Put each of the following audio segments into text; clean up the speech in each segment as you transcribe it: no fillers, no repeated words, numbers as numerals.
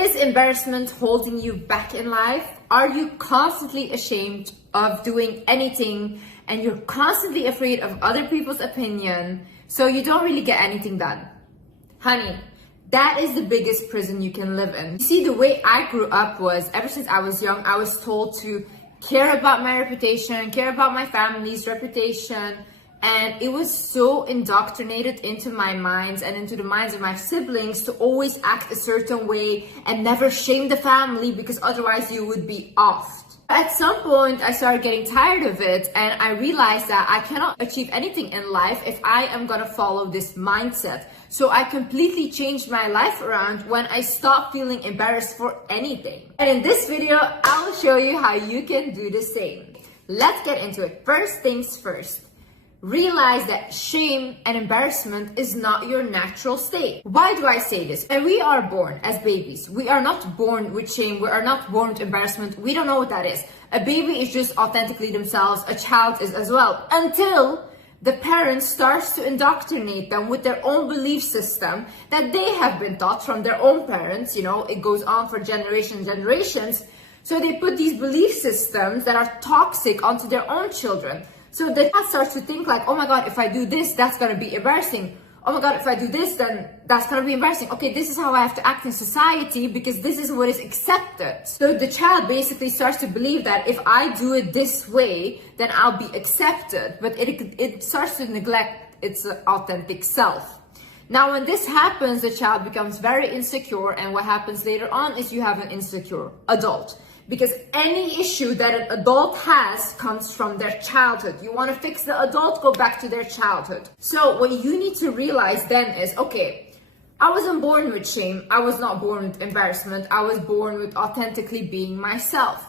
Is embarrassment holding you back in life? Are you constantly ashamed of doing anything and you're constantly afraid of other people's opinion, so you don't really get anything done? Honey, that is the biggest prison you can live in. You see, the way I grew up was, ever since I was young, I was told to care about my reputation, care about my family's reputation, and it was so indoctrinated into my minds and into the minds of my siblings to always act a certain way and never shame the family, because otherwise you would be offed. At some point, I started getting tired of it, and I realized that I cannot achieve anything in life if I am gonna follow this mindset. So I completely changed my life around when I stopped feeling embarrassed for anything. And in this video, I will show you how you can do the same. Let's get into it. First things first. Realize that shame and embarrassment is not your natural state. Why do I say this? When we are born as babies, we are not born with shame, we are not born with embarrassment, we don't know what that is. A baby is just authentically themselves, a child is as well, until the parent starts to indoctrinate them with their own belief system that they have been taught from their own parents. You know, it goes on for generations. So they put these belief systems that are toxic onto their own children. So the child starts to think like, oh my God, if I do this, that's gonna be embarrassing. Oh my God, if I do this, then that's gonna be embarrassing. Okay, this is how I have to act in society because this is what is accepted. So the child basically starts to believe that if I do it this way, then I'll be accepted. But it starts to neglect its authentic self. Now, when this happens, the child becomes very insecure, and what happens later on is you have an insecure adult. Because any issue that an adult has comes from their childhood. You want to fix the adult, go back to their childhood. So what you need to realize then is, okay, I wasn't born with shame. I was not born with embarrassment. I was born with authentically being myself.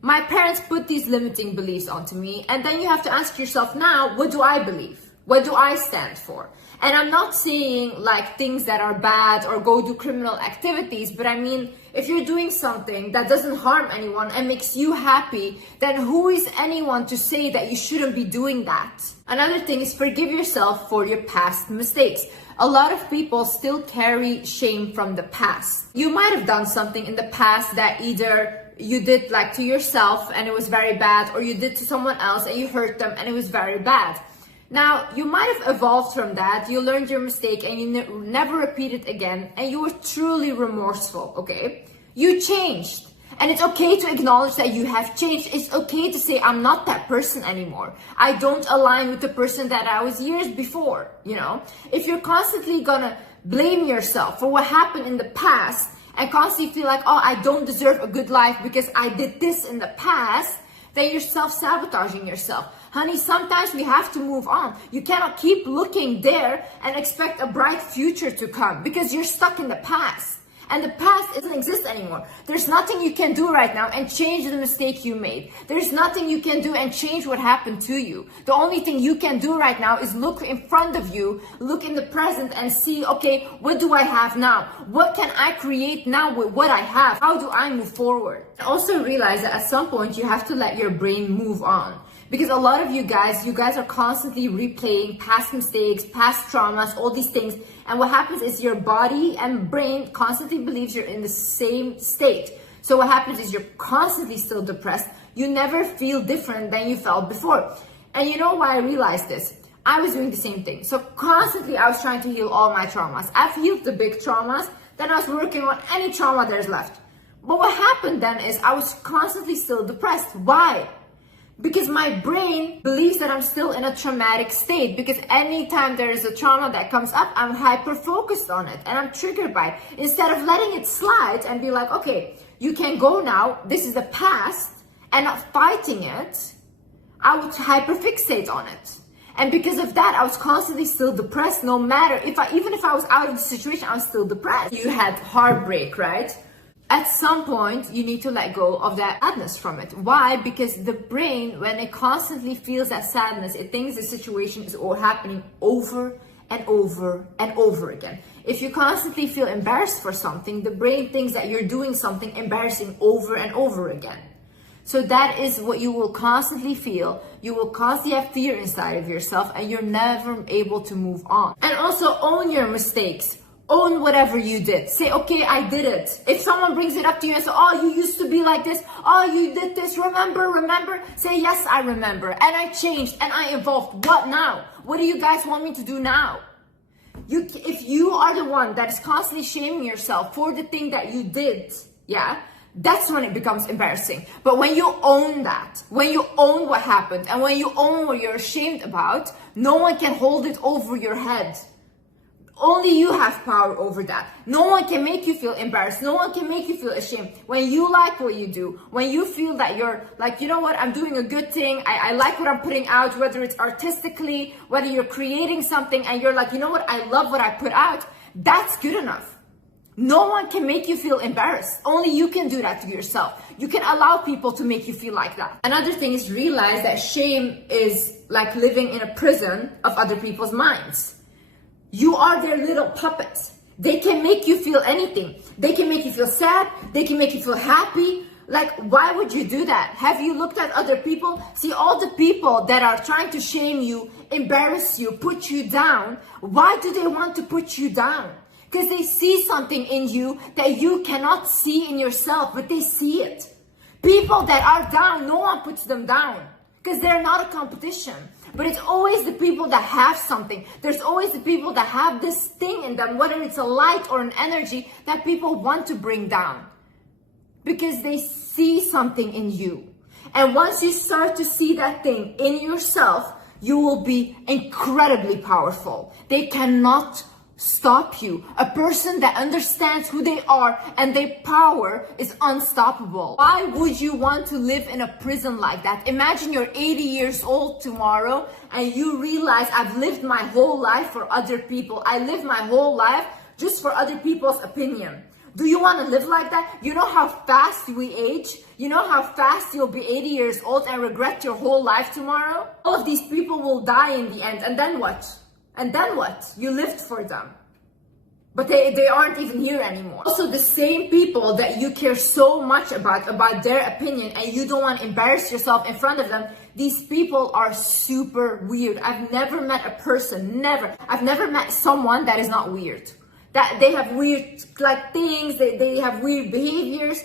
My parents put these limiting beliefs onto me. And then you have to ask yourself now, what do I believe? What do I stand for? And I'm not saying like things that are bad or go do criminal activities, but I mean, if you're doing something that doesn't harm anyone and makes you happy, then who is anyone to say that you shouldn't be doing that? Another thing is forgive yourself for your past mistakes. A lot of people still carry shame from the past. You might have done something in the past that either you did like to yourself and it was very bad, or you did to someone else and you hurt them and it was very bad. Now, you might have evolved from that, you learned your mistake and you never repeat it again, and you were truly remorseful, okay? You changed. And it's okay to acknowledge that you have changed. It's okay to say, I'm not that person anymore. I don't align with the person that I was years before, you know? If you're constantly gonna blame yourself for what happened in the past and constantly feel like, oh, I don't deserve a good life because I did this in the past, then you're self-sabotaging yourself. Honey, sometimes we have to move on. You cannot keep looking there and expect a bright future to come because you're stuck in the past. And the past doesn't exist anymore. There's nothing you can do right now and change the mistake you made. There's nothing you can do and change what happened to you. The only thing you can do right now is look in front of you, look in the present and see, okay, what do I have now? What can I create now with what I have? How do I move forward? And also realize that at some point you have to let your brain move on. Because a lot of you guys are constantly replaying past mistakes, past traumas, all these things. And what happens is your body and brain constantly believes you're in the same state. So what happens is you're constantly still depressed. You never feel different than you felt before. And you know why I realized this? I was doing the same thing. So constantly I was trying to heal all my traumas. I've healed the big traumas. Then I was working on any trauma there's left. But what happened then is I was constantly still depressed. Why? Because my brain believes that I'm still in a traumatic state, because anytime there is a trauma that comes up, I'm hyper focused on it and I'm triggered by it. Instead of letting it slide and be like, okay, you can go now, this is the past, and not fighting it, I would hyper fixate on it. And because of that, I was constantly still depressed, no matter even if I was out of the situation, I was still depressed. You had heartbreak, right? At some point, you need to let go of that sadness from it. Why? Because the brain, when it constantly feels that sadness, it thinks the situation is all happening over and over and over again. If you constantly feel embarrassed for something, the brain thinks that you're doing something embarrassing over and over again. So that is what you will constantly feel. You will constantly have fear inside of yourself and you're never able to move on. And also own your mistakes. Own whatever you did. Say, okay, I did it. If someone brings it up to you and says, oh, you used to be like this. Oh, you did this. Remember? Say, yes, I remember. And I changed and I evolved. What now? What do you guys want me to do now? If you are the one that is constantly shaming yourself for the thing that you did, yeah, that's when it becomes embarrassing. But when you own that, when you own what happened, and when you own what you're ashamed about, no one can hold it over your head. Only you have power over that. No one can make you feel embarrassed. No one can make you feel ashamed. When you like what you do, when you feel that you're like, you know what, I'm doing a good thing. I like what I'm putting out, whether it's artistically, whether you're creating something and you're like, you know what, I love what I put out. That's good enough. No one can make you feel embarrassed. Only you can do that to yourself. You can allow people to make you feel like that. Another thing is realize that shame is like living in a prison of other people's minds. You are their little puppets. They can make you feel anything. They can make you feel sad. They can make you feel happy. Like, why would you do that? Have you looked at other people? See, all the people that are trying to shame you, embarrass you, put you down, why do they want to put you down? Because they see something in you that you cannot see in yourself, but they see it. People that are down, no one puts them down because they're not a competition. But it's always the people that have something. There's always the people that have this thing in them, whether it's a light or an energy that people want to bring down because they see something in you. And once you start to see that thing in yourself, you will be incredibly powerful. They cannot stop you. A person that understands who they are and their power is unstoppable. Why would you want to live in a prison like that? Imagine you're 80 years old tomorrow and you realize I've lived my whole life for other people. I lived my whole life just for other people's opinion. Do you want to live like that? You know how fast we age? You know how fast you'll be 80 years old and regret your whole life tomorrow? All of these people will die in the end. And then what? And then what? You lived for them. But they aren't even here anymore. Also, the same people that you care so much about their opinion, and you don't want to embarrass yourself in front of them, these people are super weird. I've never met a person, I've never met someone that is not weird. That they have weird like things, they have weird behaviors,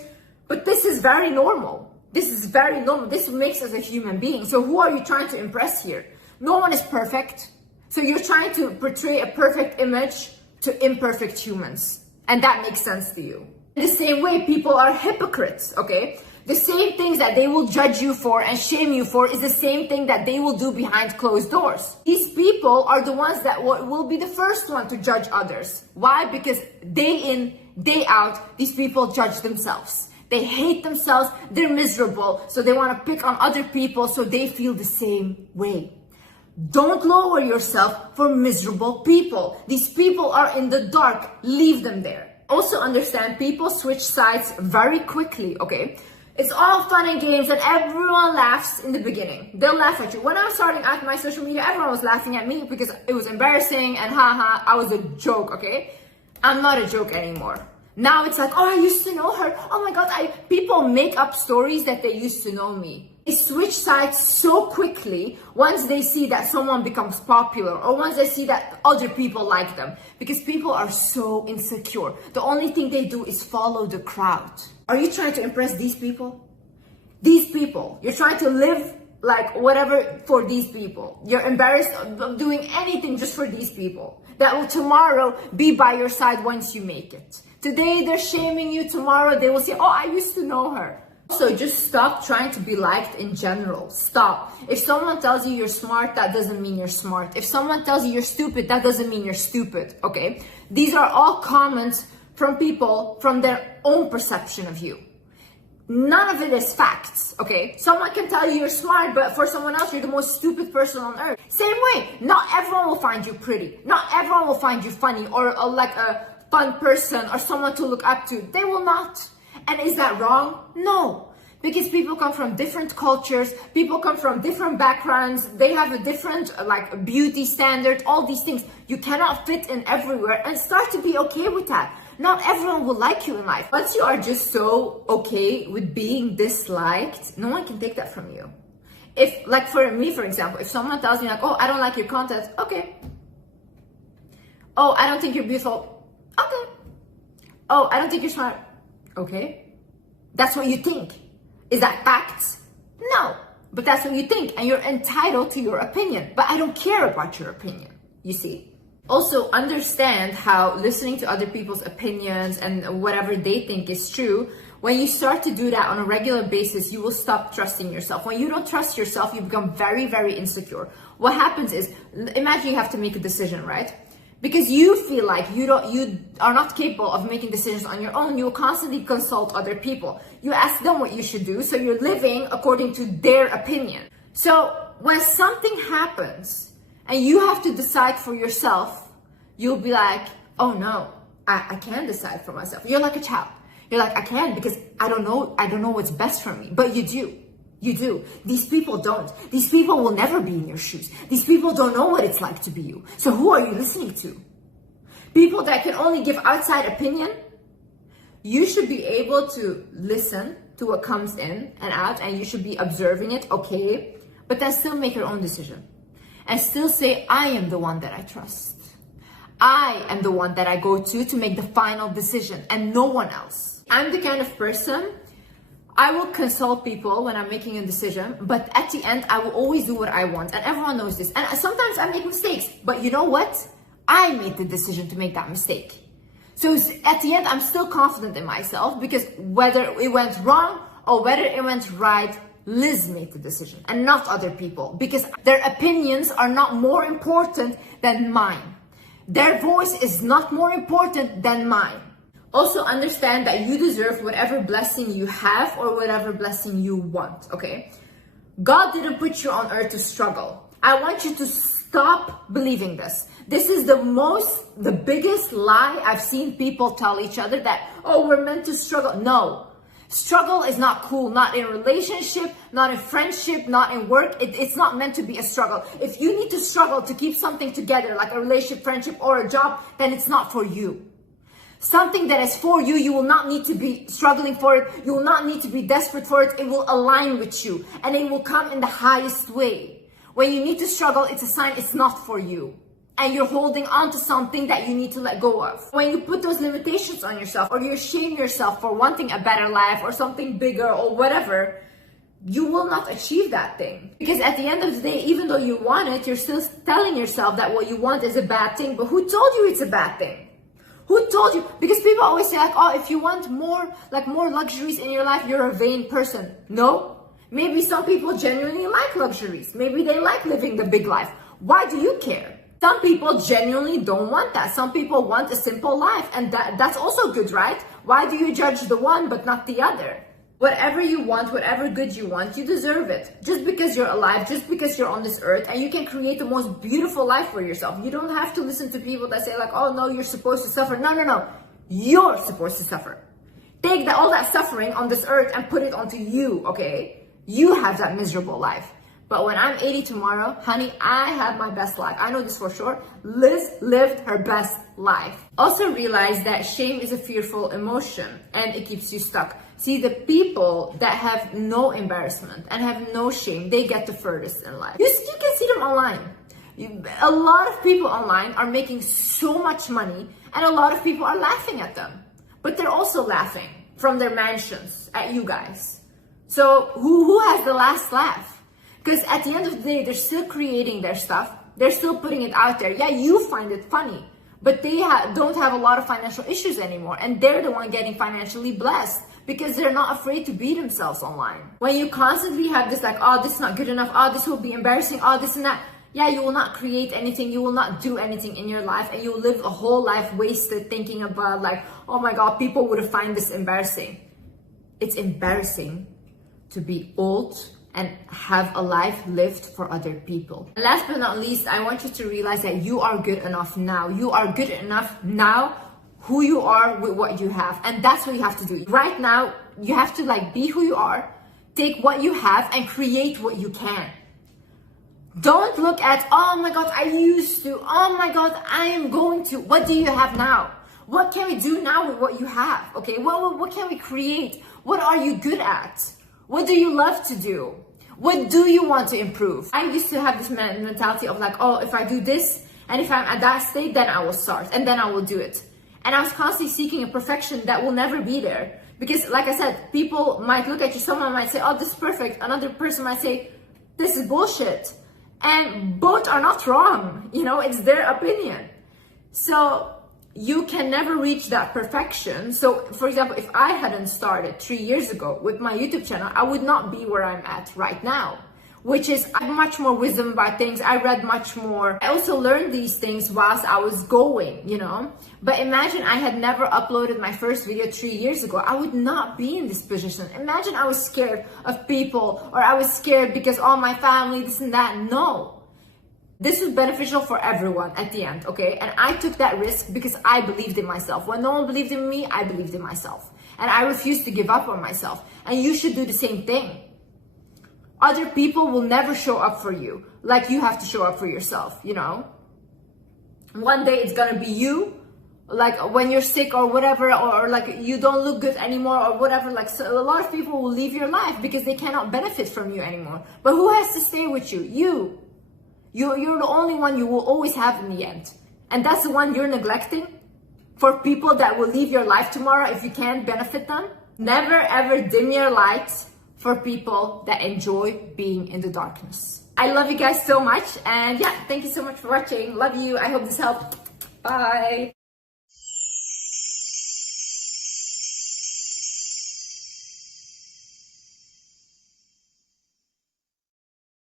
but this is very normal. This is very normal. This makes us a human being. So who are you trying to impress here? No one is perfect. So you're trying to portray a perfect image to imperfect humans. And that makes sense to you. In the same way, people are hypocrites, okay? The same things that they will judge you for and shame you for is the same thing that they will do behind closed doors. These people are the ones that will be the first one to judge others. Why? Because day in, day out, these people judge themselves. They hate themselves, they're miserable, so they want to pick on other people so they feel the same way. Don't lower yourself for miserable people. These people are in the dark. Leave them there. Also understand, people switch sides very quickly, okay? It's all fun and games and everyone laughs in the beginning. They'll laugh at you. When I was starting out my social media, everyone was laughing at me because it was embarrassing and haha, I was a joke, okay? I'm not a joke anymore. Now it's like, oh, I used to know her. Oh my God, people make up stories that they used to know me. They switch sides so quickly once they see that someone becomes popular or once they see that other people like them, because people are so insecure. The only thing they do is follow the crowd. Are you trying to impress these people? These people. You're trying to live like whatever for these people. You're embarrassed of doing anything just for these people that will tomorrow be by your side once you make it. Today they're shaming you, tomorrow they will say, oh, I used to know her. So just stop trying to be liked in general. Stop. If someone tells you you're smart, that doesn't mean you're smart. If someone tells you you're stupid, that doesn't mean you're stupid, okay? These are all comments from people from their own perception of you. None of it is facts, okay? Someone can tell you you're smart, but for someone else, you're the most stupid person on earth. Same way, not everyone will find you pretty. Not everyone will find you funny or like a fun person or someone to look up to. They will not. And is that wrong? No. Because people come from different cultures, people come from different backgrounds, they have a different like beauty standard, all these things. You cannot fit in everywhere, and start to be okay with that. Not everyone will like you in life. Once you are just so okay with being disliked, no one can take that from you. If, like for me, for example, if someone tells me like, oh, I don't like your content, okay. Oh, I don't think you're beautiful, Okay. Oh, I don't think you're smart. Okay. That's what you think. Is that fact? No. But that's what you think, and you're entitled to your opinion. But I don't care about your opinion, you see. Also, understand how listening to other people's opinions and whatever they think is true, when you start to do that on a regular basis, you will stop trusting yourself. When you don't trust yourself, you become very, very insecure. What happens is, imagine you have to make a decision, right? Because you feel like you are not capable of making decisions on your own, you will constantly consult other people. You ask them what you should do, so you're living according to their opinion. So when something happens and you have to decide for yourself, you'll be like, oh no, I can't decide for myself. You're like a child. You're like, I can't because I don't know what's best for me. But you do. You do. These people don't. These people will never be in your shoes. These people don't know what it's like to be you. So who are you listening to? People that can only give outside opinion? You should be able to listen to what comes in and out, and you should be observing it, okay? But then still make your own decision. And still say, I am the one that I trust. I am the one that I go to make the final decision, and no one else. I'm the kind of person, I will consult people when I'm making a decision, but at the end, I will always do what I want. And everyone knows this. And sometimes I make mistakes, but you know what? I made the decision to make that mistake. So at the end, I'm still confident in myself because whether it went wrong or whether it went right, Liz made the decision and not other people, because their opinions are not more important than mine. Their voice is not more important than mine. Also understand that you deserve whatever blessing you have or whatever blessing you want, okay? God didn't put you on earth to struggle. I want you to stop believing this. This is the biggest lie I've seen people tell each other, that, oh, we're meant to struggle. No, struggle is not cool, not in relationship, not in friendship, not in work. It's not meant to be a struggle. If you need to struggle to keep something together, like a relationship, friendship, or a job, then it's not for you. Something that is for you, you will not need to be struggling for it. You will not need to be desperate for it. It will align with you and it will come in the highest way. When you need to struggle, it's a sign it's not for you. And you're holding on to something that you need to let go of. When you put those limitations on yourself, or you shame yourself for wanting a better life or something bigger or whatever, you will not achieve that thing. Because at the end of the day, even though you want it, you're still telling yourself that what you want is a bad thing. But who told you it's a bad thing? Who told you? Because people always say like, oh, if you want more luxuries in your life, you're a vain person. No. Maybe some people genuinely like luxuries. Maybe they like living the big life. Why do you care? Some people genuinely don't want that. Some people want a simple life, and that's also good, right? Why do you judge the one but not the other? Whatever you want, whatever good you want, you deserve it. Just because you're alive, just because you're on this earth, and you can create the most beautiful life for yourself. You don't have to listen to people that say like, oh no, you're supposed to suffer. No. You're supposed to suffer. Take all that suffering on this earth and put it onto you, okay? You have that miserable life. But when I'm 80 tomorrow, honey, I have my best life. I know this for sure. Liz lived her best life. Also realize that shame is a fearful emotion and it keeps you stuck. See, the people that have no embarrassment and have no shame, they get the furthest in life. You can see them online. A lot of people online are making so much money and a lot of people are laughing at them. But they're also laughing from their mansions at you guys. So who has the last laugh? Because at the end of the day, they're still creating their stuff. They're still putting it out there. Yeah, you find it funny, but they don't have a lot of financial issues anymore. And they're the one getting financially blessed because they're not afraid to be themselves online. When you constantly have this like, oh, this is not good enough. Oh, this will be embarrassing. Oh, this and that. Yeah, you will not create anything. You will not do anything in your life. And you will live a whole life wasted thinking about like, oh my God, people would find this embarrassing. It's embarrassing to be old and have a life lived for other people. And last but not least, I want you to realize that you are good enough now. You are good enough now, who you are with what you have. And that's what you have to do. Right now, you have to like be who you are, take what you have and create what you can. Don't look at, oh my God, I used to, oh my God, I am going to. What do you have now? What can we do now with what you have? Okay, what can we create? What are you good at? What do you love to do? What do you want to improve? I used to have this mentality of like, oh, if I do this and if I'm at that state, then I will start and then I will do it. And I was constantly seeking a perfection that will never be there. Because like I said, people might look at you, someone might say, oh, this is perfect. Another person might say, this is bullshit. And both are not wrong. You know, it's their opinion. So you can never reach that perfection. So for example, if I hadn't started 3 years ago with my YouTube channel, I would not be where I'm at right now. Which is, I have much more wisdom about things. I read much more. I also learned these things whilst I was going, you know. But imagine I had never uploaded my first video 3 years ago. I would not be in this position. Imagine I was scared of people, or I was scared because all my family, this and that. No. This was beneficial for everyone at the end, okay? And I took that risk because I believed in myself. When no one believed in me, I believed in myself. And I refused to give up on myself. And you should do the same thing. Other people will never show up for you like you have to show up for yourself, you know? One day it's gonna be you, like when you're sick or whatever, or like you don't look good anymore or whatever. Like, so a lot of people will leave your life because they cannot benefit from you anymore. But who has to stay with you? You. You're the only one you will always have in the end. And that's the one you're neglecting for people that will leave your life tomorrow if you can't benefit them. Never ever dim your lights for people that enjoy being in the darkness. I love you guys so much, and yeah, thank you so much for watching. Love you. I hope this helped. Bye.